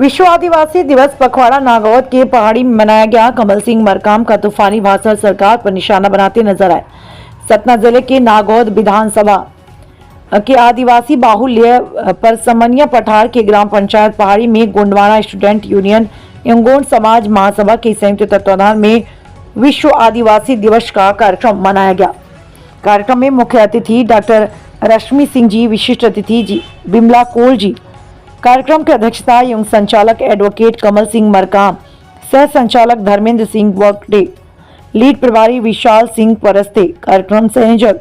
विश्व आदिवासी दिवस पखवाड़ा नागौद के पहाड़ी में मनाया गया। कमल सिंह मरकाम का तूफानी भाषण सरकार पर निशाना बनाते नजर आए। सतना जिले के नागौद विधानसभा के आदिवासी बाहुल्य पर समनिया पठार के ग्राम पंचायत पहाड़ी में गोंडवाना स्टूडेंट यूनियन एवं गोंड समाज महासभा के संयुक्त तत्वाधान में विश्व आदिवासी दिवस का कार्यक्रम मनाया गया। कार्यक्रम में मुख्य अतिथि डॉक्टर रश्मि सिंह जी, विशिष्ट अतिथि जी बिमला कोल जी, कार्यक्रम की अध्यक्षता एवं संचालक एडवोकेट कमल सिंह मरकाम, सह संचालक धर्मेंद्र सिंह वकटे, लीड प्रभारी विशाल सिंह परस्ते, कार्यक्रम संयोजक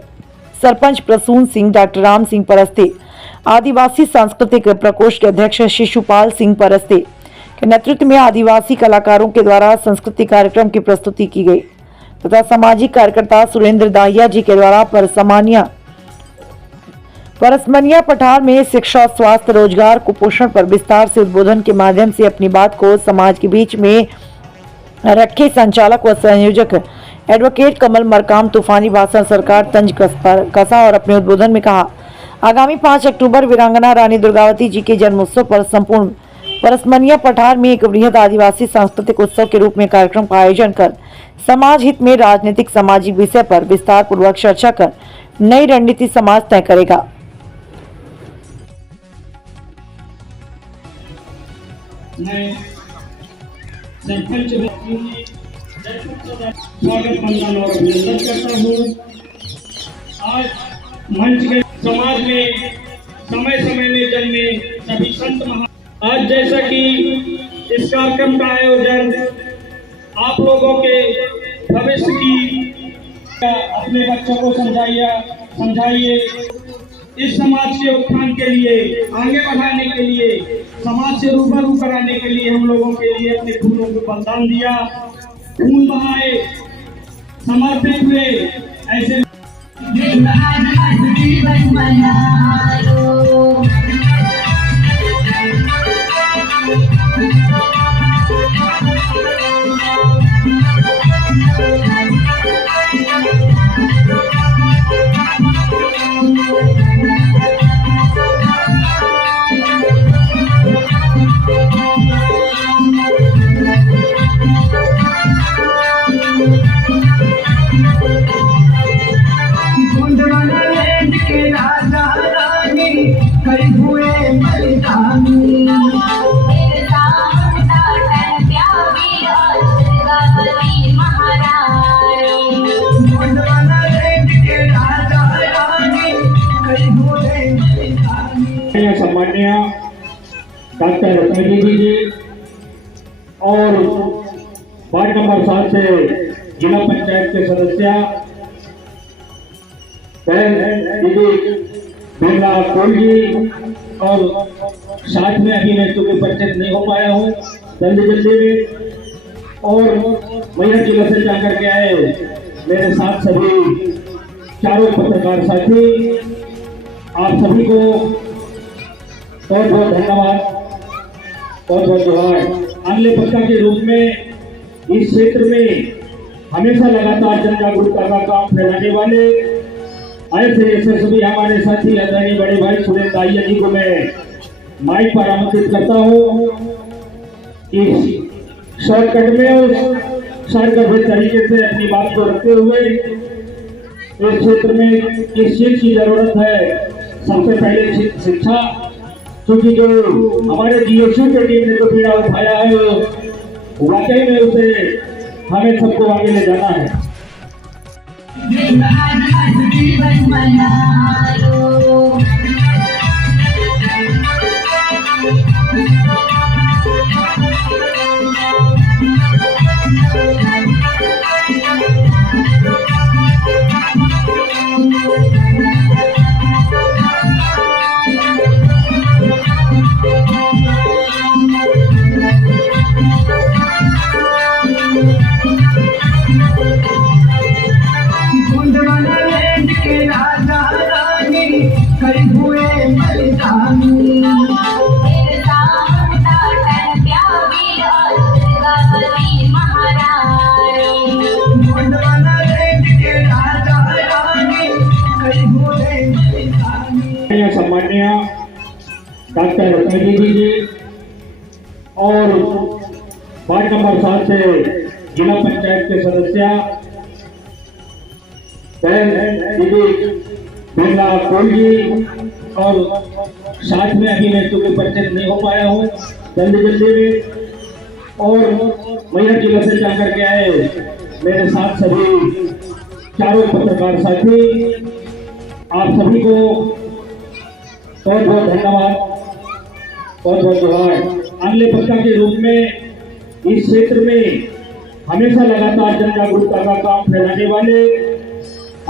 सरपंच प्रसून सिंह, डॉक्टर राम सिंह परस्ते, आदिवासी सांस्कृतिक प्रकोष्ठ के अध्यक्ष शिशुपाल सिंह परस्ते के नेतृत्व में आदिवासी कलाकारों के द्वारा सांस्कृतिक कार्यक्रम की प्रस्तुति की गई तथा सामाजिक कार्यकर्ता सुरेंद्र दाहिया जी के द्वारा परसमनिया पठार में शिक्षा, स्वास्थ्य, रोजगार, कुपोषण पर विस्तार से उद्बोधन के माध्यम से अपनी बात को समाज के बीच में रखे संचालक व संयोजक एडवोकेट कमल मरकाम तूफानी भाषण सरकार तंज कसा और अपने उद्बोधन में कहा, आगामी 5 अक्टूबर वीरांगना रानी दुर्गावती जी के जन्मोत्सव पर संपूर्ण परसमनिया पठार में एक बृहद आदिवासी सांस्कृतिक उत्सव के रूप में कार्यक्रम का आयोजन कर समाज हित में राजनीतिक सामाजिक विषय पर विस्तार पूर्वक चर्चा कर नई रणनीति समाज तय करेगा। मैं सरपंच स्वागत बंदन और अभिनंदन करता हूँ। आज मंच के समाज में समय समय में जन्मे सभी संत महा, आज जैसा कि इस कार्यक्रम का आयोजन आप लोगों के भविष्य की अपने बच्चों को समझाइए इस समाज के उत्थान के लिए, आगे बढ़ाने के लिए, समाज से रूबरू कराने के लिए हम लोगों के लिए अपने खूनों को बलिदान दिया, खून बहाए, समर्पित हुए। ऐसे सम्मान्य डॉक्टर रश्मि जी और वार्ड नंबर 7 से जिला पंचायत के सदस्य दीदी बिमला कोल जी, और साथ में अभी मैं चूंकि परिचित नहीं हो पाया हूँ जल्दी में, और मैया जिला से जाकर के आए मेरे साथ सभी चारों पत्रकार साथी, आप सभी को बहुत बहुत धन्यवाद, बहुत बहुत जोहार। आंगले पक्का के रूप में इस क्षेत्र में हमेशा लगातार जन जागरूकता का काम फैलाने वाले ऐसे सभी हमारे साथी आदरणीय बड़े भाई सुरेंद्र दाहिया जी को मैं माइक पर आमंत्रित करता हूँ। इस शॉर्टकट में और शानदार तरीके से अपनी बात को रखते हुए इस क्षेत्र में किस चीज की जरूरत है, सबसे पहले शिक्षा, क्योंकि जो हमारे जीएसयू के टीम ने तो पीड़ा उठाया है वाकई में उसे हमें सबको आगे ले जाना है। सम्मान्य डॉक्टर रश्मि जी और वार्ड नंबर 7 से जिला पंचायत के सदस्य बिरला कोल जी, और साथ में अभी मैं चूंकि परिचित नहीं हो पाया हूँ जल्दी में, और मैया जिला से जाकर के आए मेरे साथ सभी चारों पत्रकार साथी, आप सभी को बहुत बहुत धन्यवाद, बहुत बहुत जोहार। अगले वक्ता के रूप में इस क्षेत्र में हमेशा लगातार जन जागरूकता का काम फैलाने वाले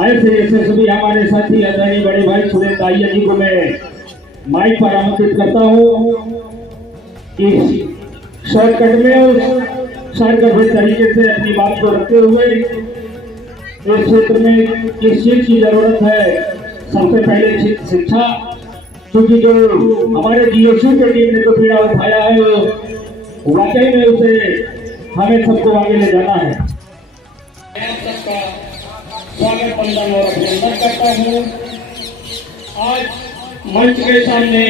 ऐसे सभी हमारे साथी आदरणीय बड़े भाई सुरेश दाहिया जी को मैं माइक पर आमंत्रित करता हूँ। इस शॉर्टकट में शॉर्टकट तरीके से अपनी बात को रखते हुए इस क्षेत्र में किस चीज की जरूरत है, सबसे पहले शिक्षा, क्योंकि जो हमारे जीएसयू के टीम ने जो पीड़ा उठाया है वाकई में उसे हमें सबको आगे ले जाना है। स्वागत बंदन और अभिनंदन करता हूँ। आज मंच के सामने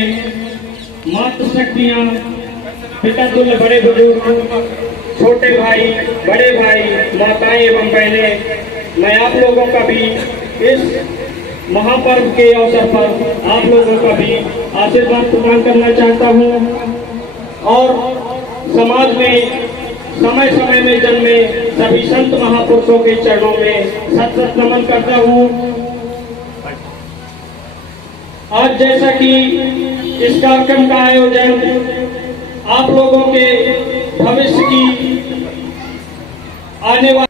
मातृ शक्तियाँ, पिता तुल्य बड़े बुजुर्ग, छोटे भाई, बड़े भाई, माताएं एवं बहनें, मैं आप लोगों का भी इस महापर्व के अवसर पर आप लोगों का भी आशीर्वाद प्रदान करना चाहता हूँ और समाज में समय समय में जन्मे सभी संत महापुरुषों के चरणों में सत सत नमन करता हूँ। आज जैसा कि इस कार्यक्रम का आयोजन आप लोगों के भविष्य की आने वाली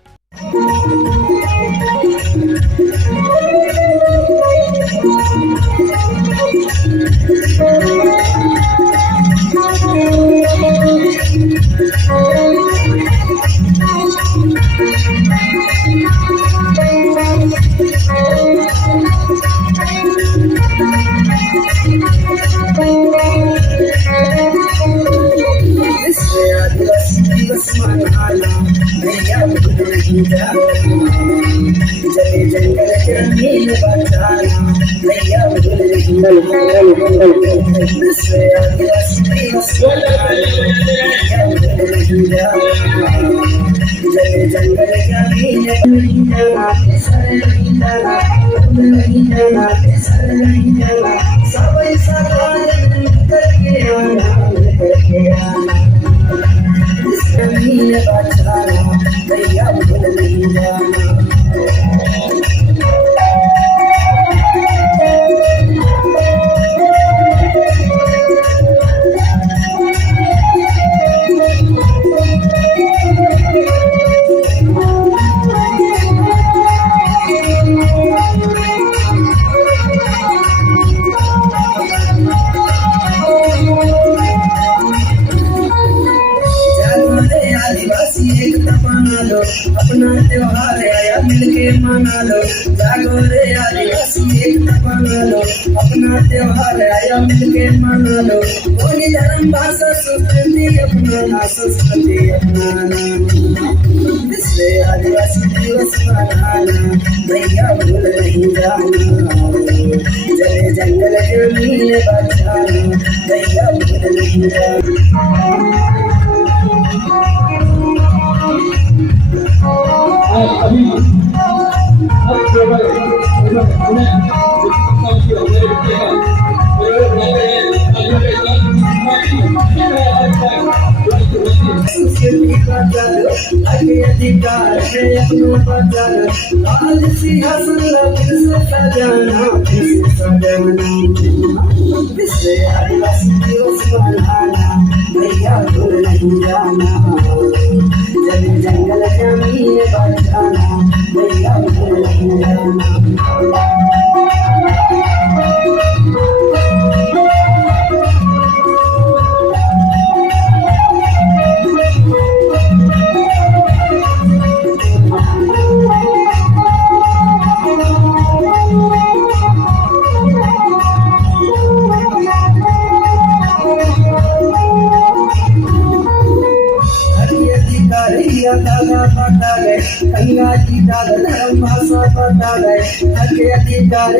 अपना त्योहार आया मिलके मना लो, जागो रे आदिवासी एकता बना लो, अपना त्योहार आया मिलके मना लो, बोली धर्म भाषा संस्कृति अपनाना, संस्कृति अपनाना, इसलिए आदिवासी दिवस मनाना, भैया भूल नहीं जाना, जले जंगल जमीन बचाना, भैया भूल नहीं जाना। अभी अधिकार है अपना बदल, लाल सिंहासन फिर से सजाना, फिर से सजाना, इससे आदिवासी दिवस मनाना, भैया भूल नहीं जाना, जल जंगल जमीन बचाना, भैया भूल नहीं जाना। गंगा जी दादा धर्म भाषा बता गए, हके अधिकार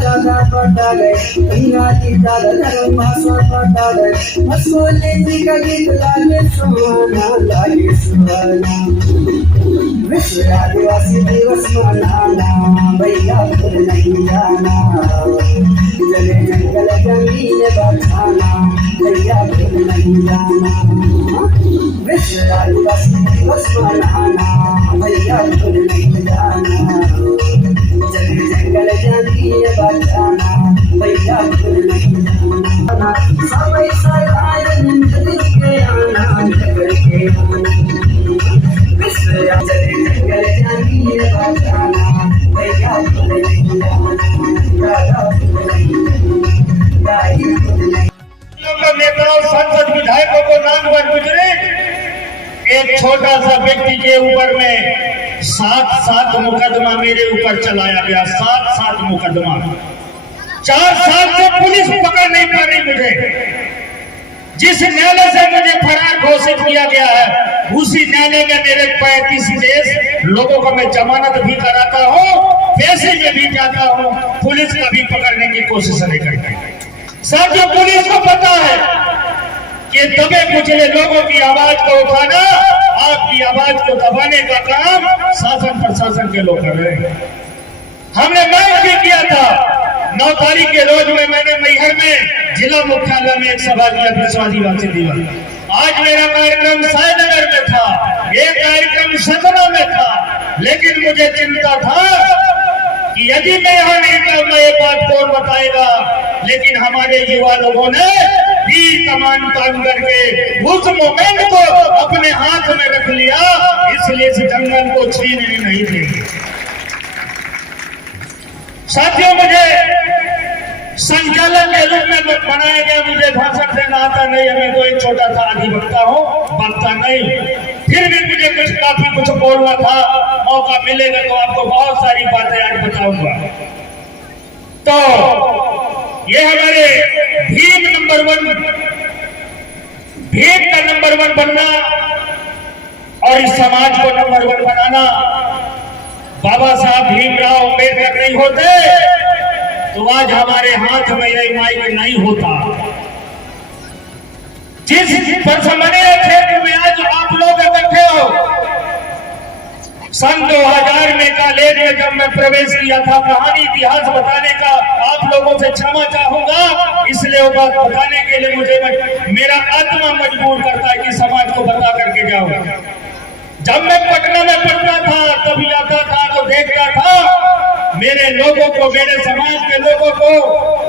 दादा बता गए, गंगा जी दादा धर्म भाषा बता गए, असोले जी का गीत लागे सुहाना, विश्व आदिवासी दिवस मनाना, भैया भूल नहीं जाना, जले जंगल जमीन बचाना, भैया भूल नहीं जाना, विश्व आदिवासी दिवस मनाना, भैया भूल नहीं जाना, जले जंगल जमीन बचाना, भैया भूल नहीं जाना, समय सराय दिल के आना, नगर के आना, विश्व जले जंगल जमीन बचाना, भैया भूल नहीं जाना, नेताओं सांसद विधायकों को नाम पर गुजरे, एक छोटा सा व्यक्ति के ऊपर में 7 मुकदमा मेरे ऊपर चलाया गया। 7 मुकदमा, 4 साल से पुलिस पकड़ नहीं पा रही मुझे। जिस न्यायालय से मुझे फरार घोषित किया गया है, उसी न्यायालय में मेरे 35 केस लोगों को मैं जमानत भी कराता हूँ, पैसे में भी जाता हूँ, पुलिस का भी पकड़ने की कोशिश नहीं करती। साथियों, पुलिस को पता है कि दबे कुचले लोगों की आवाज को उठाना, आपकी आवाज को दबाने का काम शासन प्रशासन के लोग कर रहे हैं। हमने मांग भी किया था 9 तारीख के रोज में, मैंने मैहर में जिला मुख्यालय में एक सभा किया, विश्व आदिवासी दिवस। आज मेरा कार्यक्रम सायनगर में था, एक कार्यक्रम सतना में था, लेकिन मुझे चिंता था कि यदि मैं यहाँ नहीं रहूंगा ये बात कौन बताएगा। लेकिन हमारे युवा लोगों ने तीर कमान तान करके उस मोमेंट को अपने हाथ में रख लिया, इसलिए इस जंगल को छीनने नहीं देंगे। साथियों, मुझे संचालक के रूप में बनाया गया, मुझे भाषण देना आता नहीं है, मैं तो एक छोटा सा अधिवक्ता हूँ, वक्ता नहीं। फिर भी मुझे काफी कुछ बोलना था, मौका मिलेगा तो आपको बहुत सारी बातें आज बताऊंगा। तो ये हमारे भीम का नंबर 1 बनना और इस समाज को नंबर 1 बनाना, बाबा साहब भीमराव अम्बेडकर नहीं होते तो आज हमारे हाथ में ये माइक नहीं होता। जिस परसमनीय क्षेत्र में आज आप लोग इकट्ठे हो, सन 2000 में कॉलेज में जब मैं प्रवेश किया था, कहानी इतिहास बताने का आप लोगों से क्षमा चाहूंगा, इसलिए वो बात बताने के लिए मुझे मेरा आत्मा मजबूर करता है कि समाज को बता करके जाऊंगा। जब मैं पटना में पढ़ता था, तभी आता था तो देखता था मेरे लोगों को, मेरे समाज के लोगों को,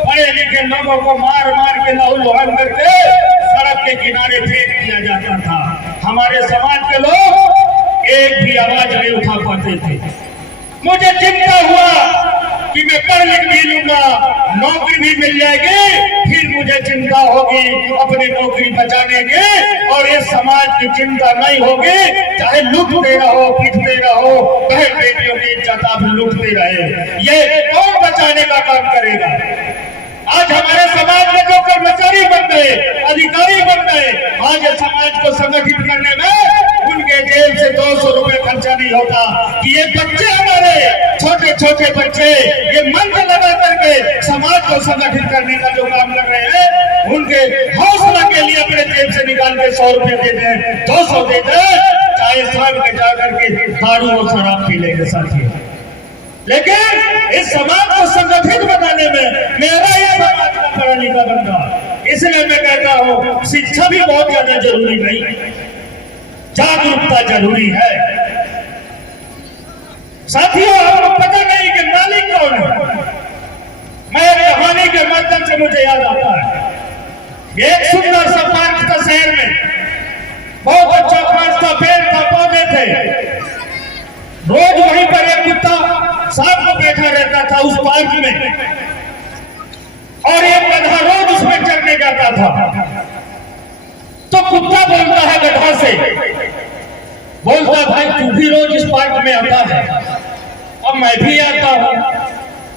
पढ़े लिखे लोगों को मार मार के लहूलुहान करके सड़क के किनारे फेंक दिया जाता था। हमारे समाज के लोग एक भी आवाज नहीं उठा पाते थे। मुझे चिंता हुआ कि मैं पढ़ लिख भी लूंगा, नौकरी भी मिल जाएगी, फिर मुझे चिंता होगी अपनी नौकरी बचाने की, और इस समाज की चिंता नहीं होगी, चाहे लूटते रहो, पीटते रहो, बहन बेटियों की इज्जत आप लूटते रहे, ये कौन बचाने का काम करेगा। आज हमारे समाज में जो कर्मचारी बन गए, अधिकारी बन गए, आज समाज को संगठित करने में उनके जेब से 200 रुपए खर्चा नहीं होता कि ये बच्चे, हमारे छोटे छोटे बच्चे, ये मंत्र लगा करके समाज को संगठित करने का जो काम कर रहे हैं, उनके हौसला के लिए अपने जेब से निकाल के 100 रुपए दे दें, 200 दे दें, चाहे शाम में जाकर के दारू और शराब पी लेंगे साथियों। लेकिन इस समाज को संगठित बनाने में मेरा ये समाज का पढ़ा लिखा बंदा, इसलिए मैं कहता हूँ शिक्षा भी बहुत ज्यादा जरूरी नहीं, जागरूकता जरूरी है। साथियों, आपको पता नहीं कि मालिक कौन है। मैं कहानी के माध्यम से मुझे याद आता है, एक सुंदर सा पार्क था शहर में, बहुत अच्छा पार्क था, पेड़ था, पौधे थे। रोज वहीं पर एक कुत्ता साथ में बैठा रहता था उस पार्क में, और एक गधा रोज उसमें चढ़ने जाता था। तो कुत्ता बोलता है गधा से, बोलता भाई तू भी रोज इस पार्क में आता है, अब मैं भी आता हूँ,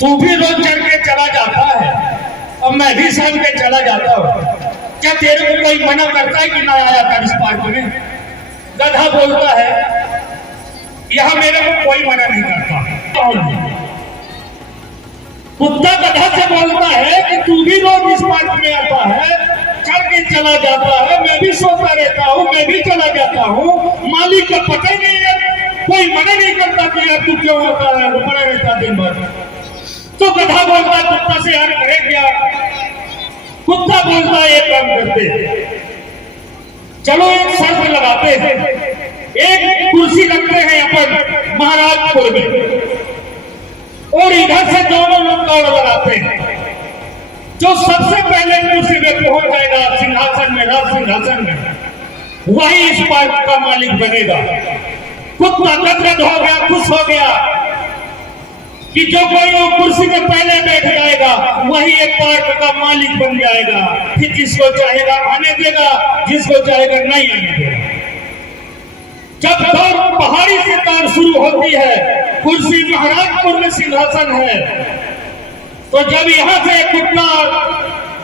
तू भी रोज चढ़ के चला जाता है, अब मैं भी शाम के चला जाता हूँ, क्या तेरे को कोई मना करता है कि ना आया कर इस पार्क में। गधा बोलता है यह मेरे को कोई मना नहीं करता। कुत्ता गधा से बोलता है कि तू भी रोज इस पार्क में आता है, चढ़ के चला जाता है, मैं भी सोता रहता हूँ, मैं भी चला जाता हूँ, मालिक को पता ही नहीं है, कोई मना नहीं करता कि यार तू क्यों आता है, वो पड़ा रहता दिन भर। तो गधा बोलता है कुत्ता से यार करे क्या, कुत्ता बोलता है ये काम करते, चलो एक शर्त लगाते हैं, एक कुर्सी रखते हैं अपन महाराजपुर में और इधर से दोनों लोग दौड़ लगाते हैं, जो सबसे पहले कुर्सी में पहुंच जाएगा सिंहासन में, राज सिंहासन में, वही इस पार्क का मालिक बनेगा। कुत्ता गदगद हो गया, खुश हो गया कि जो कोई वो कुर्सी में पहले बैठ जाएगा वही एक पार्क का मालिक बन जाएगा। फिर जिसको चाहेगा आने देगा, जिसको चाहेगा नहीं आने देगा। जब दौड़ पहाड़ी से दौड़ शुरू होती है, कुर्सी महाराजपुर में सिंहासन है, तो जब यहाँ से कुत्ता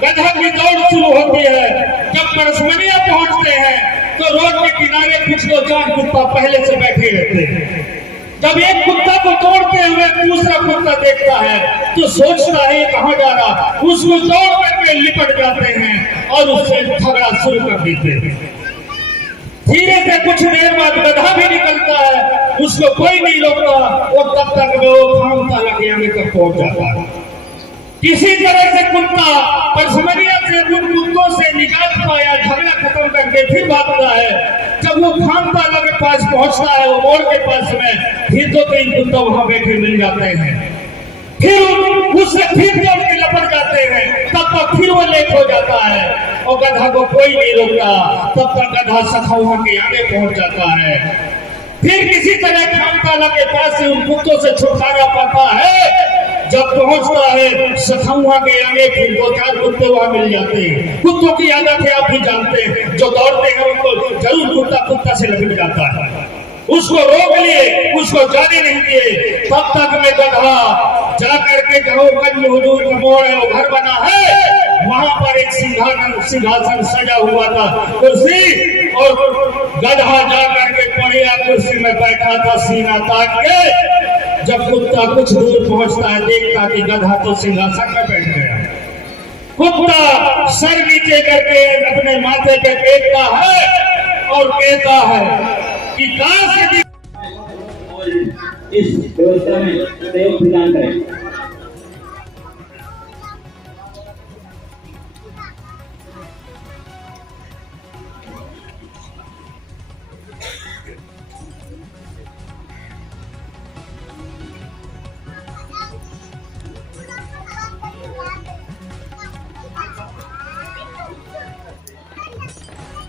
गधा की दौड़ शुरू होती है, जब परसमनिया पहुंचते हैं तो रोड के किनारे कुछ दो चार कुत्ता पहले से बैठे रहते हैं। जब एक कुत्ता को तोड़ते हुए दूसरा कुत्ता देखता है तो सोचता है कहाँ जा रहा, उसको दौड़ करके लिपट जाते हैं और उससे झगड़ा शुरू कर देते हैं। धीरे से कुछ देर बाद गधा भी निकलता है, उसको कोई नहीं रोकता और तब तक वो खामता लगे हमें तक पहुंच जाता है। किसी तरह से कुत्ता परसमनिया से उन कुत्तों से निकाल पाया, झगड़ा खत्म करके फिर भागता है। जब वो खामता लगे पास पहुंचता है, वो मोड़ के पास में फिर दो तीन कुत्ता वहां बैठे मिल जाते हैं, फिर उससे फिर दौड़ के लपट जाते हैं, तब तक फिर वो लेट हो जाता है और गधा को कोई नहीं रोकता, तब तक गधा सखौवा के आगे पहुंच जाता है। फिर किसी तरह खामताला के पास से उन कुत्तों से छुटकारा पाता है। जब पहुंचता है सखौवा के आगे, फिर दो चार कुत्ते वहां मिल जाते हैं। कुत्तों की आदत है आप भी जानते हैं, जो दौड़ते हैं उनको जरूर कुत्ता कुत्ता से लग जाता है, उसको रोक लिए, उसको जाने नहीं दिए। तब तक में गधा जा करके जहाँ गंज हुजूर का मोड़ है, वो घर बना है, वहां पर एक सिंहासन सजा हुआ था कुर्सी, और गधा जा करके बढ़िया कुर्सी में बैठा था सीना ताक के। जब कुत्ता कुछ दूर पहुंचता है, देखता कि गधा तो सिंहासन में बैठ गया। कुत्ता सर नीचे करके अपने माथे पे टेकता है और कहता है कि काश इस व्यवस्था में सहयोग प्रदान करें।